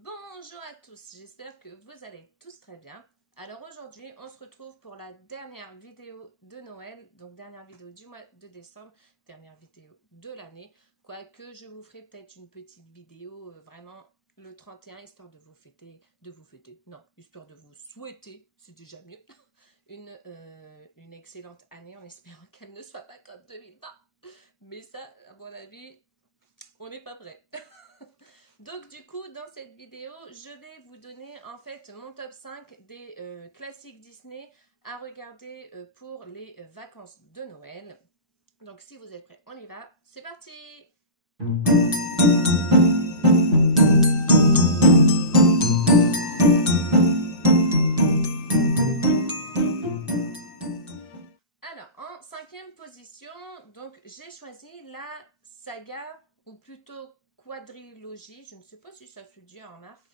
Bonjour à tous, j'espère que vous allez tous très bien. Alors aujourd'hui, on se retrouve pour la dernière vidéo de Noël, donc dernière vidéo du mois de décembre, dernière vidéo de l'année. Quoique je vous ferai peut-être une petite vidéo vraiment le 31, histoire de vous fêter, non, histoire de vous souhaiter, c'est déjà mieux, une excellente année en espérant qu'elle ne soit pas comme 2020. Mais ça, à mon avis, on n'est pas prêt. Donc du coup, dans cette vidéo, je vais vous donner en fait mon top 5 des classiques Disney à regarder pour les vacances de Noël. Donc si vous êtes prêts, on y va, c'est parti! Alors, en cinquième position, donc j'ai choisi la saga, ou plutôt quadrilogie, je ne sais pas si ça se dit en marque,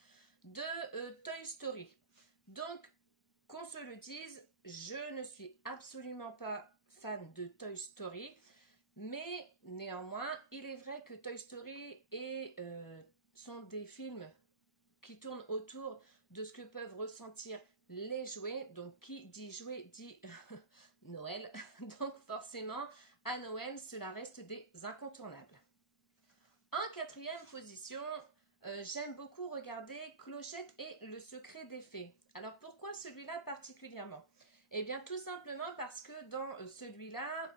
de Toy Story. Donc, qu'on se le dise, je ne suis absolument pas fan de Toy Story, mais néanmoins, il est vrai que Toy Story sont des films qui tournent autour de ce que peuvent ressentir les jouets. Donc, qui dit jouet dit Noël. Donc, forcément, à Noël, cela reste des incontournables. En quatrième position, j'aime beaucoup regarder Clochette et le secret des fées. Alors pourquoi celui-là particulièrement? Eh bien tout simplement parce que dans celui-là,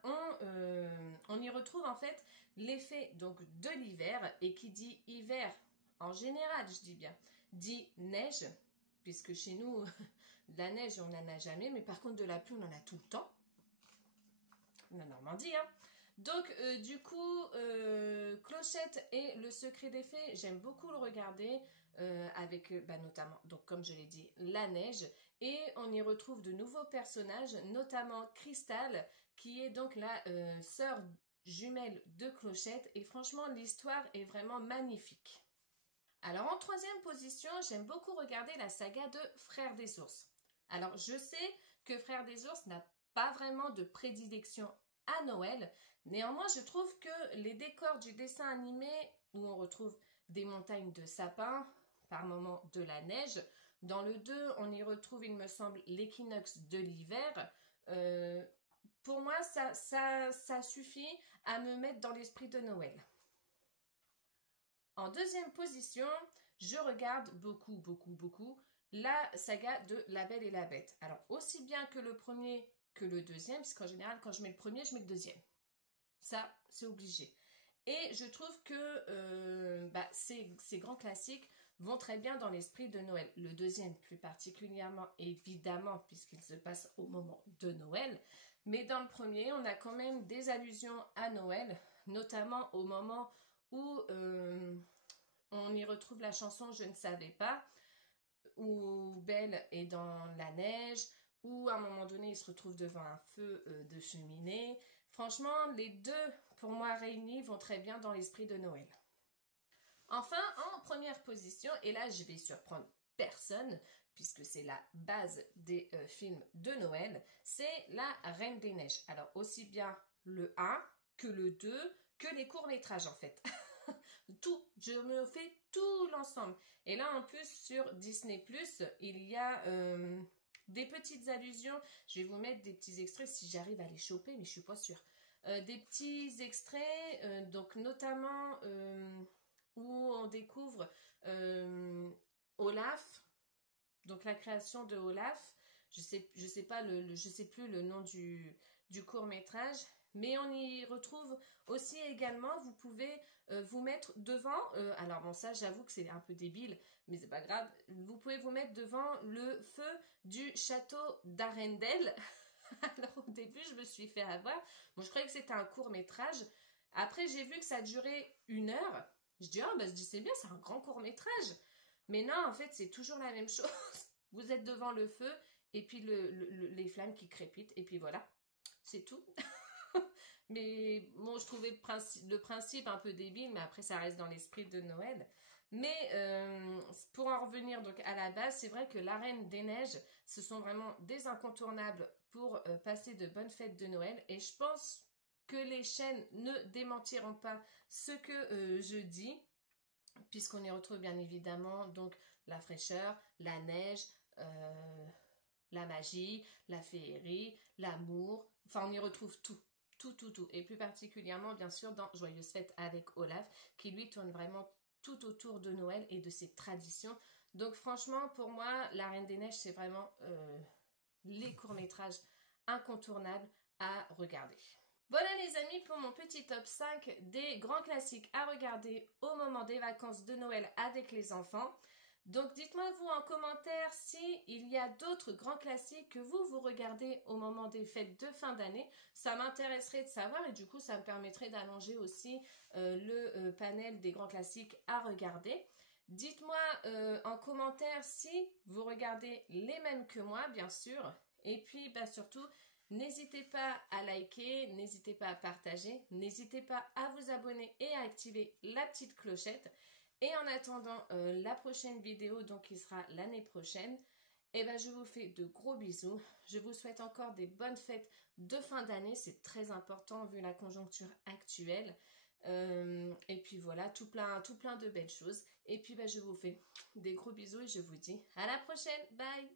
on y retrouve en fait l'effet donc de l'hiver, et qui dit hiver en général, je dis bien, dit neige, puisque chez nous, de la neige on n'en a jamais, mais par contre de la pluie on en a tout le temps. La Normandie, hein. Donc, du coup, Clochette et le secret des fées, j'aime beaucoup le regarder avec notamment, donc comme je l'ai dit, la neige. Et on y retrouve de nouveaux personnages, notamment Crystal, qui est donc la sœur jumelle de Clochette. Et franchement, l'histoire est vraiment magnifique. Alors, en troisième position, j'aime beaucoup regarder la saga de Frères des ours. Alors, je sais que Frères des ours n'a pas vraiment de prédilection à Noël. Néanmoins, je trouve que les décors du dessin animé, où on retrouve des montagnes de sapins, par moments de la neige, dans le 2, on y retrouve, il me semble, l'équinoxe de l'hiver. Pour moi, ça suffit à me mettre dans l'esprit de Noël. En deuxième position, je regarde beaucoup la saga de La Belle et la Bête. Alors, aussi bien que le premier que le deuxième, parce qu'en général, quand je mets le premier, je mets le deuxième. Ça, c'est obligé. Et je trouve que ces grands classiques vont très bien dans l'esprit de Noël. Le deuxième, plus particulièrement, évidemment, puisqu'il se passe au moment de Noël. Mais dans le premier, on a quand même des allusions à Noël, notamment au moment où on y retrouve la chanson « Je ne savais pas », où Belle est dans la neige, où à un moment donné, il se retrouve devant un feu de cheminée. Franchement, les deux, pour moi, réunis, vont très bien dans l'esprit de Noël. Enfin, en première position, et là, je vais surprendre personne, puisque c'est la base des films de Noël, c'est La Reine des Neiges. Alors, aussi bien le 1 que le 2, que les courts-métrages, en fait. Tout, je me fais tout l'ensemble. Et là, en plus, sur Disney+, il y a des petites allusions. Je vais vous mettre des petits extraits si j'arrive à les choper, mais je suis pas sûre. Des petits extraits, donc notamment où on découvre Olaf, donc la création de Olaf. Je sais pas je sais plus le nom du court-métrage, mais on y retrouve aussi également, vous pouvez vous mettre devant, alors bon ça j'avoue que c'est un peu débile, mais c'est pas grave, vous pouvez vous mettre devant le feu du château d'Arendelle. Alors au début je me suis fait avoir, bon je croyais que c'était un court-métrage, après j'ai vu que ça durait 1 heure, je dis c'est bien, c'est un grand court-métrage, mais non en fait c'est toujours la même chose. Vous êtes devant le feu et puis les flammes qui crépitent et puis voilà, c'est tout. Mais bon, je trouvais le principe un peu débile, mais après ça reste dans l'esprit de Noël. Mais pour en revenir donc à la base, c'est vrai que La Reine des Neiges, ce sont vraiment des incontournables pour passer de bonnes fêtes de Noël. Et je pense que les chaînes ne démentiront pas ce que je dis. puisqu'on y retrouve bien évidemment donc la fraîcheur, la neige, la magie, la féerie, l'amour, enfin on y retrouve tout. Tout. Et plus particulièrement, bien sûr, dans Joyeuse Fête avec Olaf, qui lui tourne vraiment tout autour de Noël et de ses traditions. Donc franchement, pour moi, La Reine des Neiges, c'est vraiment les courts-métrages incontournables à regarder. Voilà les amis pour mon petit top 5 des grands classiques à regarder au moment des vacances de Noël avec les enfants. Donc dites-moi vous en commentaire si il y a d'autres grands classiques que vous regardez au moment des fêtes de fin d'année. Ça m'intéresserait de savoir et du coup ça me permettrait d'allonger aussi le panel des grands classiques à regarder. Dites-moi en commentaire si vous regardez les mêmes que moi bien sûr. Et puis surtout, n'hésitez pas à liker, n'hésitez pas à partager, n'hésitez pas à vous abonner et à activer la petite clochette. Et en attendant la prochaine vidéo, donc qui sera l'année prochaine, je vous fais de gros bisous. Je vous souhaite encore des bonnes fêtes de fin d'année. C'est très important vu la conjoncture actuelle. Et puis voilà, tout plein de belles choses. Et puis je vous fais des gros bisous et je vous dis à la prochaine. Bye!